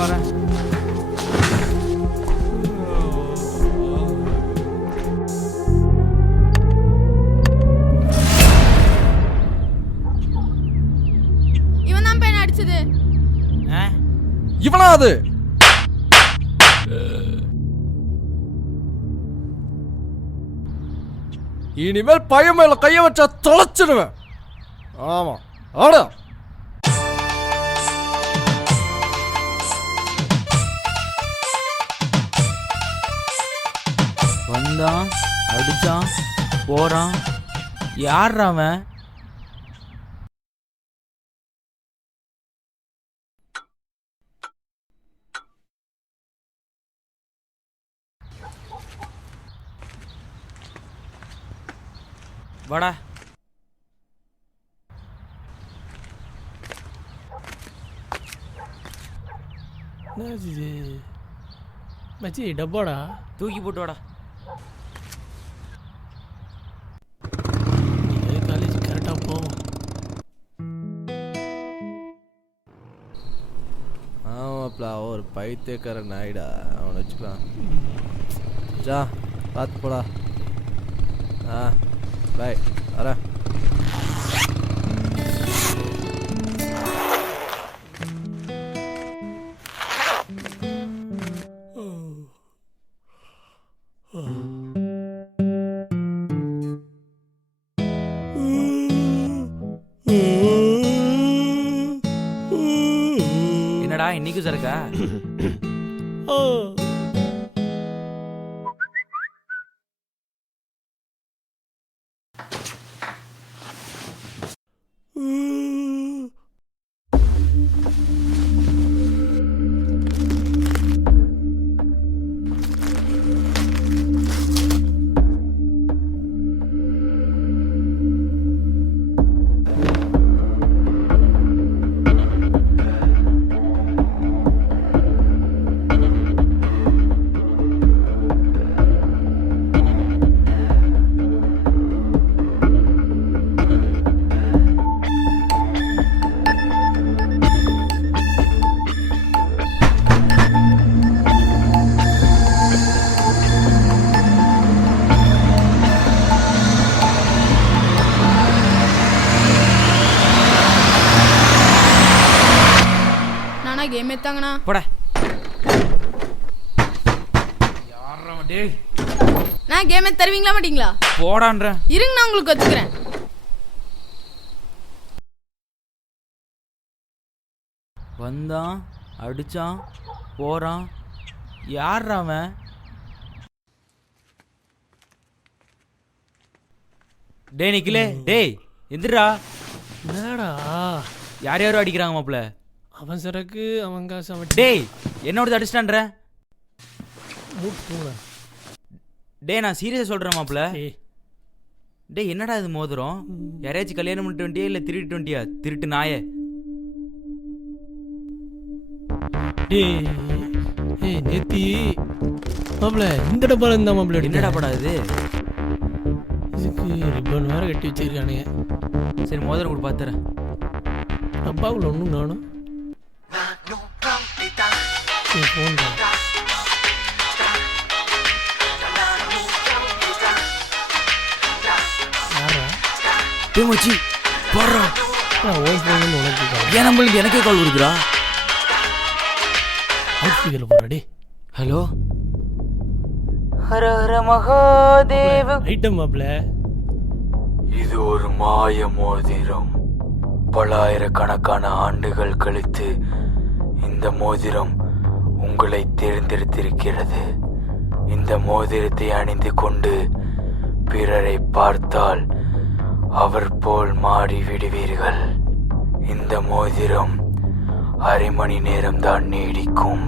வரேன். இவன் தான் பையன் அடிச்சது. இவனா அது? இனிமேல் பையன் மேல கைய வச்சா தொலைச்சிடுவேன். ஆமா ஆடா. வந்தான், அடிச்சான், போறான். யார் அவன்? வாடா. மச்சி டப்பாடா, தூக்கி போட்டு வாடா. காலேஜ் கரெக்டாக போவோம். ஆமாப்ல, ஒரு பைத்தியக்காரன் நாயிடா, அவனை வச்சுக்கலாம். ஜா பார்த்து போடா. பாய், வரேன். என்னடா இன்னைக்கு சரக்கா? கேம் எடுத்தாங்கண்ணா. போட. யாரா டேய்? நான் கேம் எடுத்து தருவீங்களா மாட்டீங்களா? போடான்றேன். இருங்க, நான் உங்களுக்கு கத்துக்கிறேன். வந்தான், அடிச்சான், போறான். யார் அவன்? டேய் நிக்கலே, டேய் எந்திரா. என்னடா யார் யாரும் அடிக்கிறாங்க மாப்ள? அவன் சரக்கு, அவன் காசு, அவன். டேய் என்னோட அடிச்சிட்டான்ற. மூட்டு. டேய் நான் சீரியஸா சொல்றேன் மாப்ள. ஏய் டேய் என்னடா இது மோதிரம்? யாரையாச்சும் கல்யாணம் பண்ணிட்டு வண்டியா இல்ல திருட்டு வண்டியா? திருட்டு நாயே. டேய் ஏய் நேத்தி மாப்ள இந்த டப்பால இருந்தா மாப்ள. என்னடா படா இது? இதுக்கு ரிப்பன் வேற கட்டி வச்சிருக்கானுங்க. சரி மோதிரம் கூட பாத்துறேன். டப்பாவுல ஒன்றும் காணும். ஃபோன் யாரா? டேய் மச்சி போறா. ஓன் ஃபோன் உனக்கு ஏன் நம்மளுக்கு எனக்கே கால் வருதுடா. அவுட் ஸ்பீக்கர்ல போறா. டேய் ஹலோ. ஹர ஹர மகாதேவ. ஐட்டம் மாப்ள. இது ஒரு மாய மோதிரம். பல்லாயிரக்கணக்கான ஆண்டுகள் கழித்து இந்த மோதிரம் உங்களை தேர்ந்தெடுத்திருக்கிறது. இந்த மோதிரத்தை அணிந்து கொண்டு பிறரை பார்த்தால் அவர் போல் மாறி விடுவீர்கள். இந்த மோதிரம் அரை மணி நேரம்தான் நீடிக்கும்.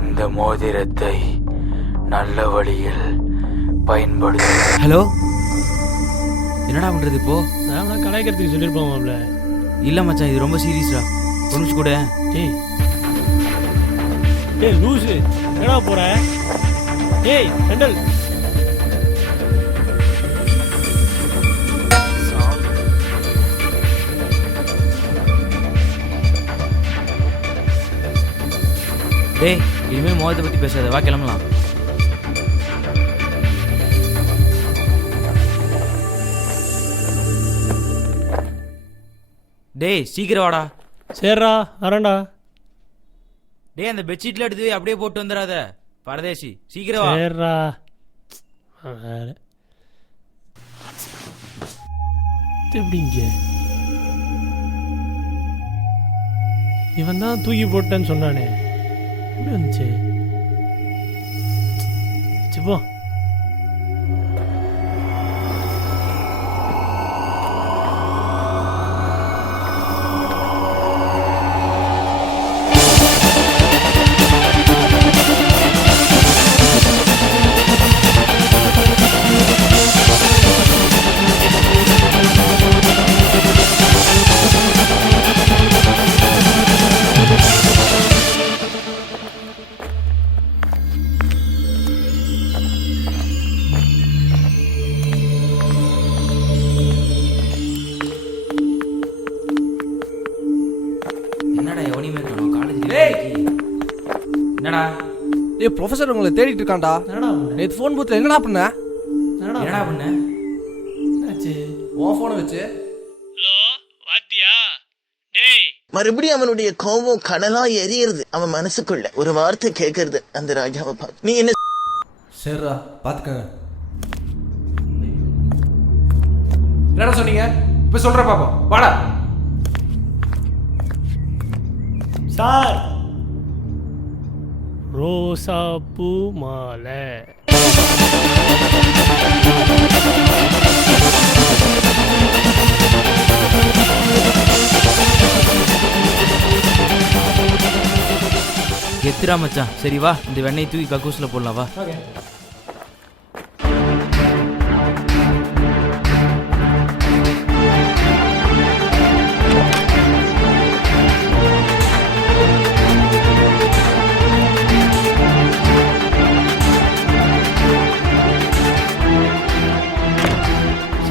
இந்த மோதிரத்தை நல்ல வழியில் பயன்படுத்த. ஹலோ, என்னடா பண்றது இப்போ? நான் கலாய்க்கிறதுக்கு சொல்லியிருப்போம் மாப்ள. இல்ல மச்சான், இது ரொம்ப சீரியஸ்டா. கொஞ்சம் கூட. டேய் டேய் லூசு, என்னடா போற? டேய் கண்டல் டேய் இனிமேல் மோகத்தை பற்றி பேசாத, வா கிளம்பலாம். டேய் சீக்கிரம் வாடா. சரிடா வரேன்டா. டேய் அந்த பெட்ஷீட்ல எடுத்து அப்படியே போட்டு வந்துடாத பரதேசி, சீக்கிரம் வா. சரிடா. எப்படிங்க இவன் தான் தூக்கி போட்டேன்னு சொன்னானே, எப்படி வந்துச்சு? போ. என்னடா எவனையுமே காணோம் காலேஜ். என்னடா டேய் ப்ரொஃபசர் உங்களை தேடிட்டு இருக்கான்டா. என்னடா நேற்று ஃபோன் பூத்தில் என்னடா பண்ண? என்னடா பண்ண? என்னாச்சு? உன் ஃபோனை வச்சு. ஹலோ வாத்தியா? டேய் மறுபடியும் அவனுடைய கோபம் கடலா எரியுறது. அவன் மனசுக்குள்ள ஒரு வார்த்தை கேட்கறது அந்த ராஜாவை பார்த்து, நீ என்ன? சரிடா பார்த்துக்கங்க. என்னடா சொன்னீங்க? இப்போ சொல்கிற பாப்போம், வாடா. சார் ரோசா பூ மாலை. எத்திரா மச்சான். சரி வா, இந்த வெண்ணெய் தூக்கி கக்கூஸ்ல போடலாம் வா.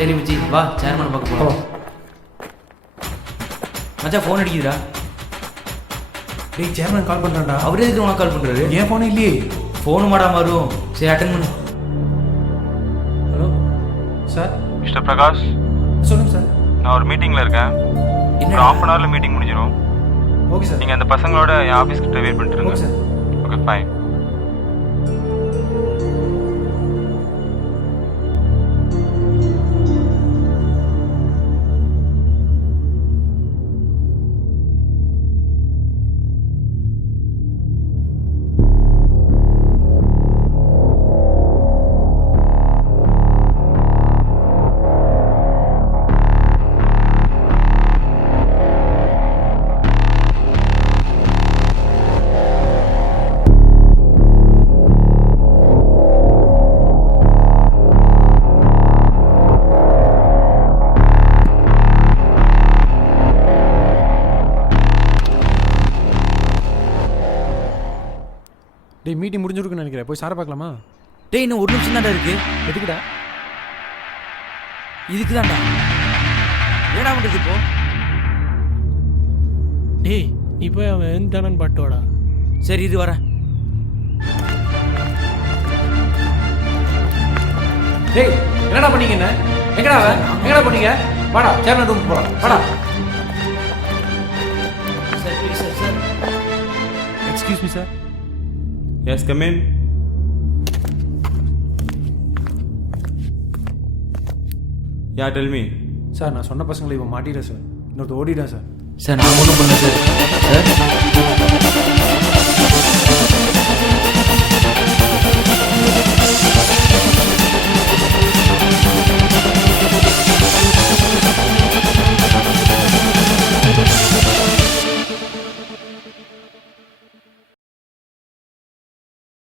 சரி மச்சி வா, சேர்மன் பார்க்க போகலாம். மச்சான் ஃபோன் அடிக்குதுடா. டேய் சேர்மன் கால் பண்ணுறான்டா. அவரே எதுக்கு உனக்கு கால் பண்ணுறாரு? ஏன் ஃபோன் இல்லையே? ஃபோனு மாடா வரும். சரி அட்டன் பண்ணு. Hello sir. மிஸ்டர் பிரகாஷ், சொல்லுங்கள் சார். நான் ஒரு மீட்டிங்கில் இருக்கேன். ஒரு என்ன? 1/2 ஹவரில் மீட்டிங் முடிஞ்சிடும். Okay sir. நீங்கள் அந்த பசங்களோட என் ஆஃபீஸ் கிட்ட வெயிட் பண்ணிட்டு ஓகே இருங்க. சார். Okay fine. டேய் மீட்டிங் முடிஞ்சிருக்குன்னு நினைக்கிறேன், போய் சாரை பார்க்கலாமா? டேய் இன்னும் ஒரு நிமிஷம் தான்டா இருக்கு. எதுக்குடா? இதுக்கு தான்டா. என்னடா பண்ணுறது இப்போ? டேய் நீ போய் அவன் எந்தானு பாட்டுவாடா. சரி இது வரேன். டேய் என்னடா பண்ணீங்க? என்ன எங்கடா அவன்? எங்கடா பண்ணீங்க? வாடா சேர்மன் ரூம் போகலாம், வாடா. Sir please sir. Sir excuse me sir. Yes, come in. Yeah, tell me. Sir நான் சொன்ன பசங்களை இவன் மாட்டிடுறேன் சார். இன்னொருத்த ஓடிட்டேன் சார். சார் நான் ஒன்றும் பண்ணல சார். சார்